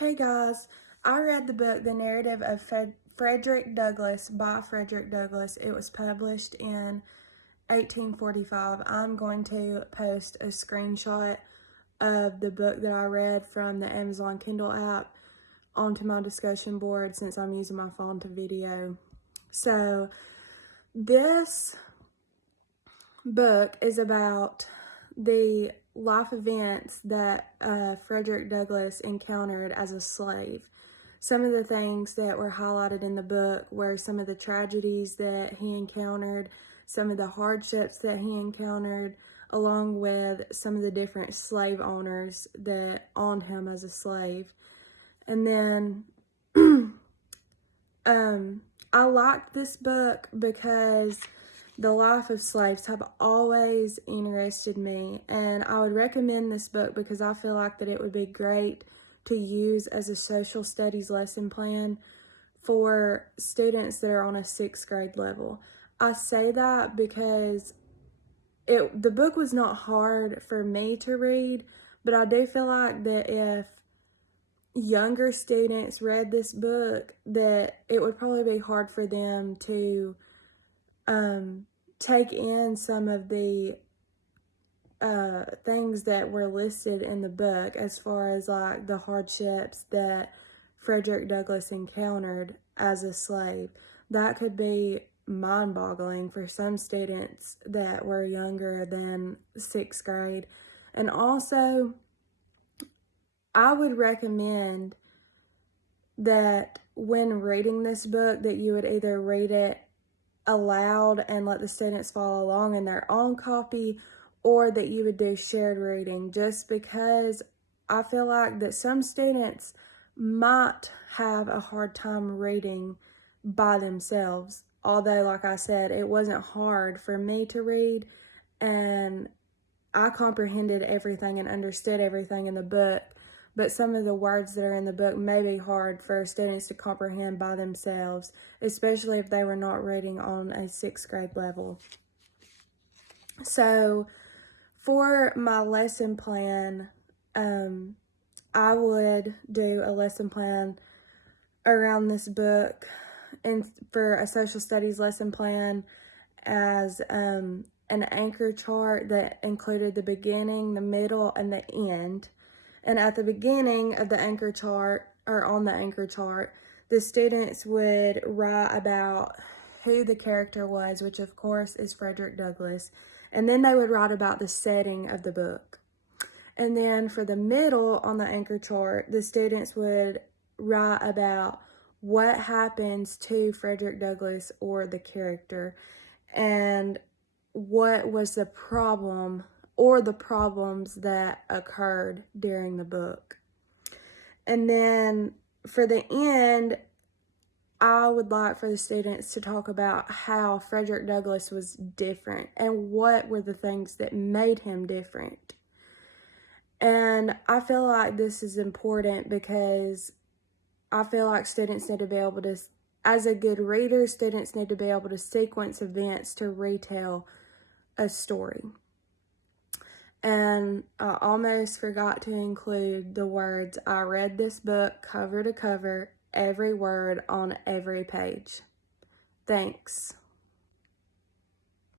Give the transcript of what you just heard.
Hey guys, I read the book The Narrative of Frederick Douglass by Frederick Douglass. It was published in 1845. I'm going to post a screenshot of the book that I read from the Amazon Kindle app onto my discussion board since I'm using my phone to video. So this book is about the life events that Frederick Douglass encountered as a slave. Some of the things that were highlighted in the book were some of the tragedies that he encountered, some of the hardships that he encountered, along with some of the different slave owners that owned him as a slave. And then I liked this book because the life of slaves have always interested me, and I would recommend this book because I feel like that it would be great to use as a social studies lesson plan for students that are on a 6th grade level. I say that because the book was not hard for me to read, but I do feel like that if younger students read this book, that it would probably be hard for them to take in some of the things that were listed in the book as far as like the hardships that Frederick Douglass encountered as a slave. That could be mind-boggling for some students that were younger than 6th grade. And also, I would recommend that when reading this book that you would either read it aloud and let the students follow along in their own copy, or that you would do shared reading, just because I feel like that some students might have a hard time reading by themselves. Although, like I said, it wasn't hard for me to read, and I comprehended everything and understood everything in the book. But some of the words that are in the book may be hard for students to comprehend by themselves, especially if they were not reading on a 6th grade level. So for my lesson plan, I would do a lesson plan around this book, and for a social studies lesson plan as an anchor chart that included the beginning, the middle, and the end. And at the beginning of the anchor chart, or on the anchor chart, the students would write about who the character was, which of course is Frederick Douglass. And then they would write about the setting of the book. And then for the middle on the anchor chart, the students would write about what happens to Frederick Douglass or the character, and what was the problem or the problems that occurred during the book. And then for the end, I would like for the students to talk about how Frederick Douglass was different and what were the things that made him different. And I feel like this is important because I feel like students need to be able to, as a good reader, students need to be able to sequence events to retell a story. And I almost forgot to include the words, I read this book cover to cover, every word on every page. Thanks.